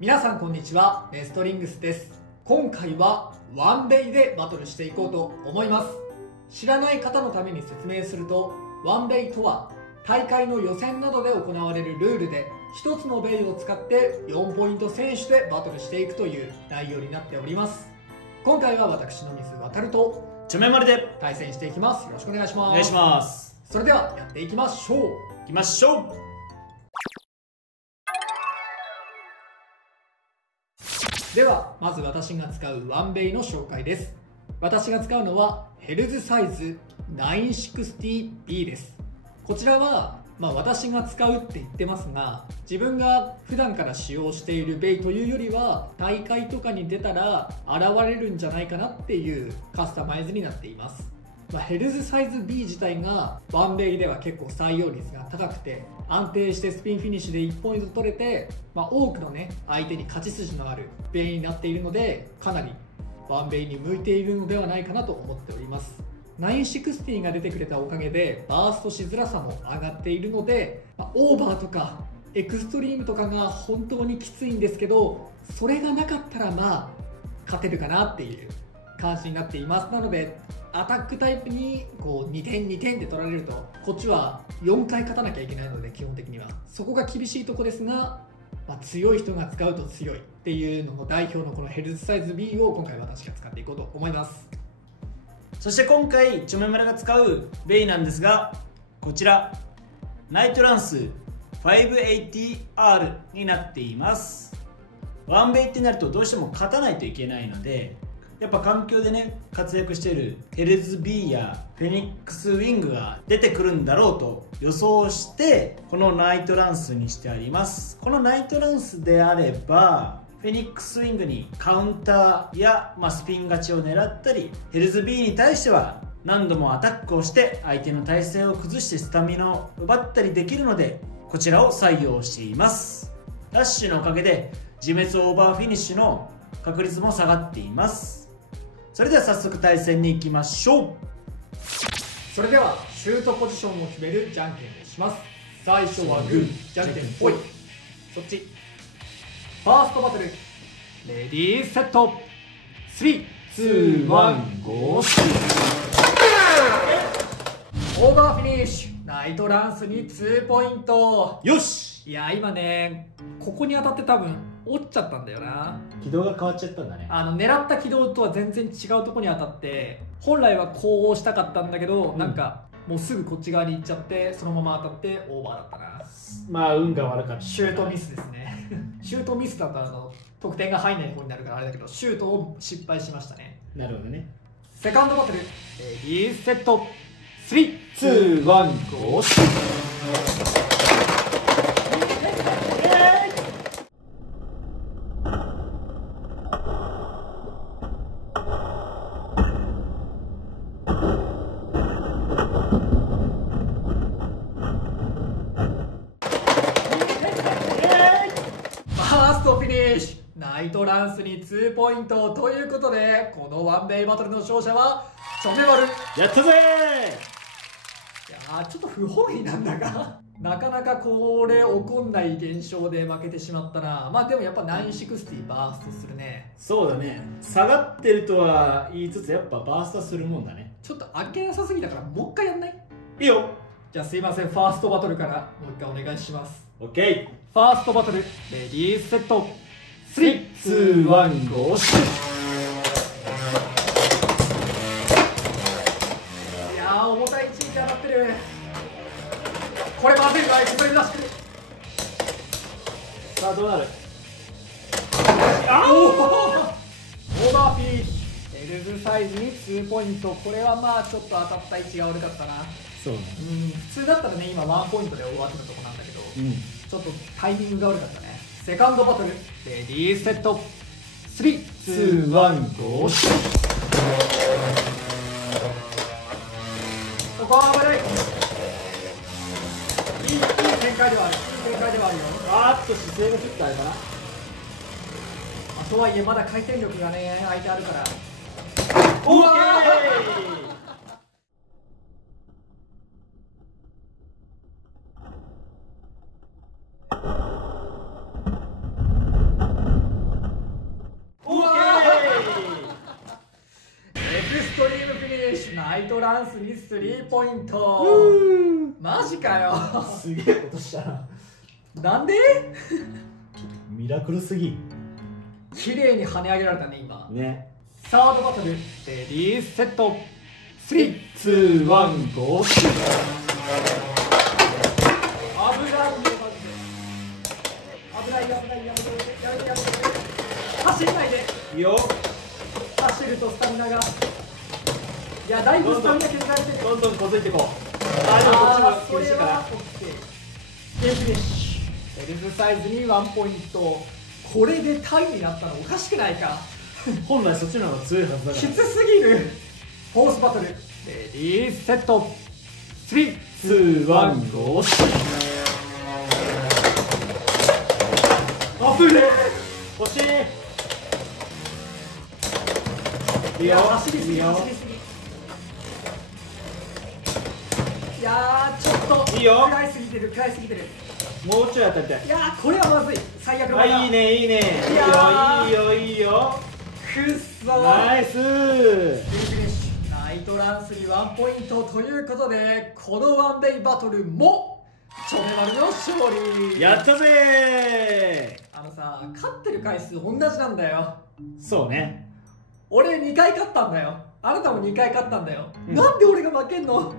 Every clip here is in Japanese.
皆さんこんにちは、メストリングスです。今回はワンベイでバトルしていこうと思います。知らない方のために説明すると、ワンベイとは大会の予選などで行われるルールで、1つのベイを使って4ポイント選手でバトルしていくという内容になっております。今回は私の水渡るとちょめまるで対戦していきます。よろしくお願いします。お願いします。それではやっていきましょう。行きましょう。ではまず私が使うワンベイの紹介です。私が使うのはヘルズサイズ 960B です。こちらは、私が使うって言ってますが、自分が普段から使用しているベイというよりは大会とかに出たら現れるんじゃないかなっていうカスタマイズになっています。ヘルズサイズ B 自体がワンベイでは結構採用率が高くて、安定してスピンフィニッシュで1ポイント取れて、多くの相手に勝ち筋のあるベイになっているので、かなりワンベイに向いているのではないかなと思っております。960が出てくれたおかげでバーストしづらさも上がっているので、オーバーとかエクストリームとかが本当にきついんですけど、それがなかったら勝てるかなっていう感じになっています。なのでアタックタイプに2点2点で取られると、こっちは4回勝たなきゃいけないので、基本的にはそこが厳しいとこですが、強い人が使うと強いっていうのの代表のこのヘルズサイズ B を今回私が使っていこうと思います。そして今回ちょめまるが使うベイなんですが、こちらナイトランス 580R になっています。ワンベイってなるとどうしても勝たないといけないので、やっぱ環境でね活躍しているヘルズ B やフェニックスウィングが出てくるんだろうと予想して、このナイトランスにしてあります。このナイトランスであればフェニックスウィングにカウンターや、スピン勝ちを狙ったり、ヘルズ B に対しては何度もアタックをして相手の体勢を崩してスタミナを奪ったりできるので、こちらを採用しています。ダッシュのおかげで自滅オーバーフィニッシュの確率も下がっています。それでは早速対戦に行きましょう。それではシュートポジションを決めるじゃんけんをします。最初はグー、じゃんけんぽい。そっち。ファーストバトル、レディーセット、3、2、1、ゴー。オーバーフィニッシュ、ナイトランスに2ポイント。よし。いや今ね、ここに当たって多分折っちゃったんだよな。軌道が変わっちゃったんだね。狙った軌道とは全然違うところに当たって、本来はこうしたかったんだけど、なんかもうすぐこっち側に行っちゃって、そのまま当たってオーバーだったな。運が悪かった。シュートミスですねシュートミスだと得点が入らない方になるからあれだけど、シュートを失敗しましたね。なるほどね。セカンドバトル、レディーセット、3、2、1、ゴー。フィニッシュ、ナイトランスに2ポイントということで、このワンベイバトルの勝者はちょめまる。やったぜいやーちょっと不本意なんだがなかなかこれ起こんない現象で負けてしまったな。でもやっぱ960バーストするね。そうだね。下がってるとは言いつつやっぱバーストするもんだね。ちょっとあっけなさすぎたからもう一回やんない？いいいよ。じゃあすいません、ファーストバトルからもう一回お願いします。 OK。 ファーストバトル、レディーセット、3、2、1、ゴー。いやー重たい位置に当たってる。これまずいわ、これ出してる。さあどうなる？オーバーフィニッシュ、ヘルズサイズに2ポイント。これはちょっと当たった位置が悪かったな。そうね。普通だったらね、今1ポイントで終わってたとこなんだけど、うん、ちょっとタイミングが悪かったね。セカンドバトル、レディーセット、3、2、1、ゴー。ここは危ない。いい展開ではある。いい展開ではあるよ。姿勢がちょっとあれかな。とはいえまだ回転力がね、相手あるから。オーケー。イトランスにスリーポイント。マジかよ。すげえことしたな。なんでミラクルすぎ綺麗に跳ね上げられたね今ね。サードバトルレディーセット3、2、1、ゴー。危ないやめて走んないで。いいよ。走るとスタミナが、いやだいぶスタミナ削られてる。どんどんこづいていこう。あー、こっちも厳しいから。それは OK。ゲームフィニッシュ。ヘルズサイズに1ポイント。これでタイになったのおかしくないか。本来そっちの方が強いはずだから。きつすぎる。フォースバトルレディーセット3、2、1、ゴー。あぶね欲しい。え。いや走りすぎ走りすぎ。いやーちょっといいよ。食らいすぎてるもうちょい当たりたい。いやーこれはまずい。最悪のあ、いいねいいね。いいよやーいいよいいよ。くっそナイス。フィニッシュ。ナイトランスに1ポイントということで、このワンベイバトルもチョメマルの勝利。やったぜあのさ、勝ってる回数同じなんだよ。ー。そうね。俺2回勝ったんだよ。あなたも2回勝ったんだよ、なんで俺が負けんの。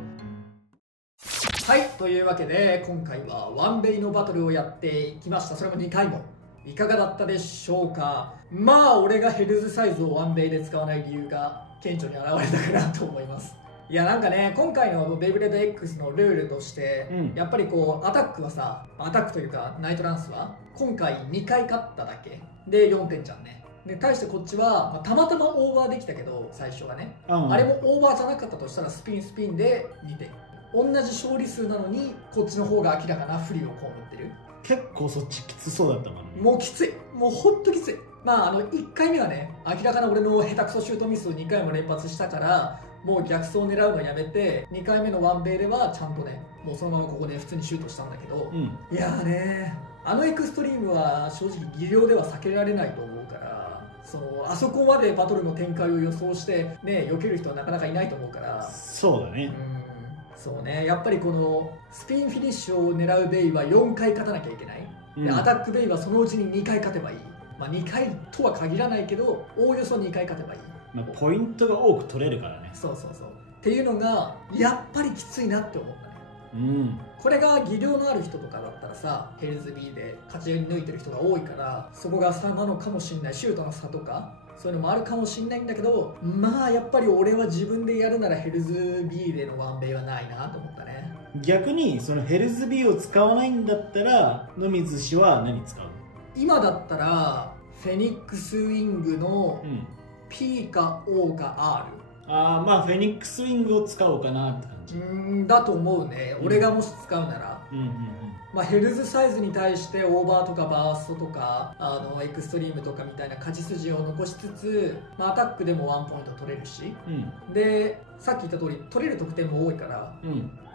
はい、というわけで今回はワンベイのバトルをやっていきました。それも2回も。いかがだったでしょうか。まあ俺がヘルズサイズをワンベイで使わない理由が顕著に現れたかなと思います。いやなんかね、今回のベイブレード X のルールとして、やっぱりこうアタックはさ、アタックというかナイトランスは今回2回勝っただけで4点じゃんね。で対してこっちは、たまたまオーバーできたけど最初はね、あれもオーバーじゃなかったとしたらスピンで2点。同じ勝利数なのにこっちの方が明らかな不利を被ってる。結構そっちきつそうだったもんね。もうきつい、もうほんときつい。1回目はね、明らかな俺の下手くそシュートミスを2回も連発したからもう逆走を狙うのやめて、2回目のワンベイではちゃんとね、もうそのままここで普通にシュートしたんだけど、いやーね、あのエクストリームは正直技量では避けられないと思うから、あそこまでバトルの展開を予想してね、避ける人はなかなかいないと思うから。そうだね。そうね、やっぱりこのスピンフィニッシュを狙うベイは4回勝たなきゃいけない、でアタックベイはそのうちに2回勝てばいい。2回とは限らないけどおおよそ2回勝てばいい。ポイントが多く取れるからね。そうっていうのがやっぱりきついなって思ったね。これが技量のある人とかだったらさ、ヘルズ B で勝ち抜いてる人が多いからそこが差なのかもしれない。シュートの差とかそういうのもあるかもしれないんだけど、やっぱり俺は自分でやるならヘルズ B でのワンベイはないなと思ったね。逆にそのヘルズ B を使わないんだったら野水氏は何使うの？今だったらフェニックスウィングの P か O か R、フェニックスウィングを使おうかなって感じだと思うね、俺がもし使うなら。ヘルズサイズに対してオーバーとかバーストとかエクストリームとかみたいな勝ち筋を残しつつ、アタックでもワンポイント取れるし、でさっき言った通り取れる得点も多いから、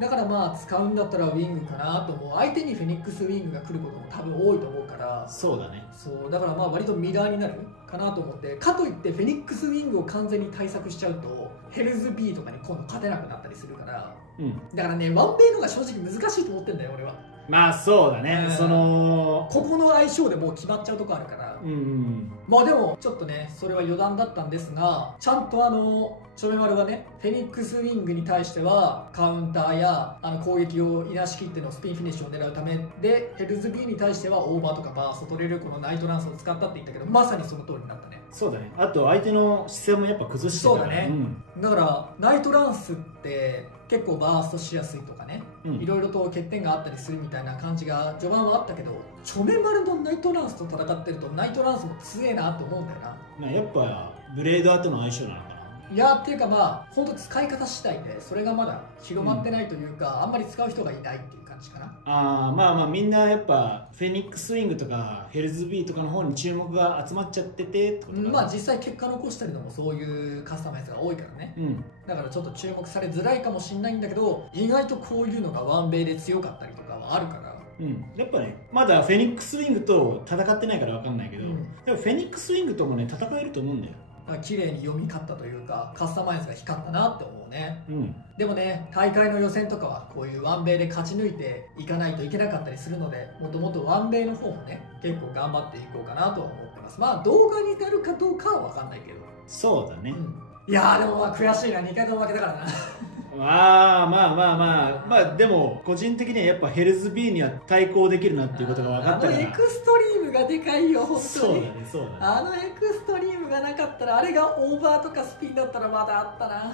だから使うんだったらウィングかなと思う。相手にフェニックスウィングが来ることも多分多いと思うから、そうだね。だから割とミラーになるかなと思って。かといってフェニックスウィングを完全に対策しちゃうとヘルズ B とかに今度勝てなくなったりするから、だからね、ワンベイのが正直難しいと思ってんだよ俺は。そうだね。ここの相性でもう決まっちゃうとこあるから、でもちょっとねそれは余談だったんですが、ちゃんとチョメマルはね、フェニックスウィングに対してはカウンターや攻撃をいなし切ってのスピンフィニッシュを狙うためで、ヘルズ B に対してはオーバーとかバースト取れるこのナイトランスを使ったって言ったけど、まさにその通りになったね。そうだね。あと相手の姿勢もやっぱ崩してたから。そうだね、だからナイトランスって結構バーストしやすいとかね、いろいろと欠点があったりするみたいな感じが序盤はあったけど、チョメマルのナイトランスと戦ってるとナイトランスも強えなと思うんだよな。やっぱブレードアーとの相性なのかな。いやっていうか本当使い方次第で、それがまだ広まってないというか、あんまり使う人がいないっていう感じかな。みんなやっぱフェニックスウィングとかヘルズ B とかの方に注目が集まっちゃっててってことかな。実際結果残してるのもそういうカスタマイズが多いからね、だからちょっと注目されづらいかもしれないんだけど、意外とこういうのがワンベイで強かったりとかはあるから。やっぱね、まだフェニックスウィングと戦ってないから分かんないけど、でもフェニックスウィングともね戦えると思うんだよ。綺麗に読み勝ったというかカスタマイズが光ったなって思うね。うん、でもね、大会の予選とかはこういうワンベイで勝ち抜いていかないといけなかったりするので、もともとワンベイの方もね結構頑張っていこうかなとは思ってます。まあ動画になるかどうかは分かんないけど。そうだね、いやーでもまあ悔しいな、2回とも負けたからなまあでも個人的にはやっぱヘルズ B には対抗できるなっていうことが分かったから。エクストリームがでかいよ本当に。そうだね、そうだね。エクストリームがなかったら、あれがオーバーとかスピンだったらまだあったな。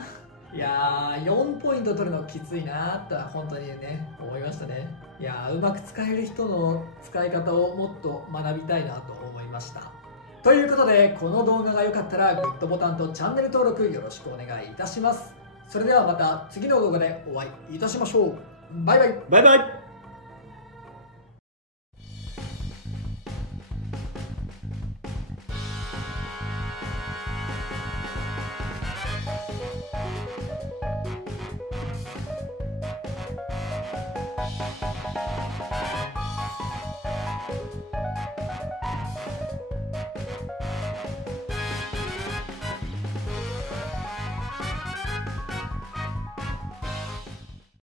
いやー4ポイント取るのきついなとは本当にね思いましたね。いやーうまく使える人の使い方をもっと学びたいなと思いました。ということで、この動画が良かったらグッドボタンとチャンネル登録よろしくお願いいたします。それではまた次の動画でお会いいたしましょう。バイバイ。バイバイ。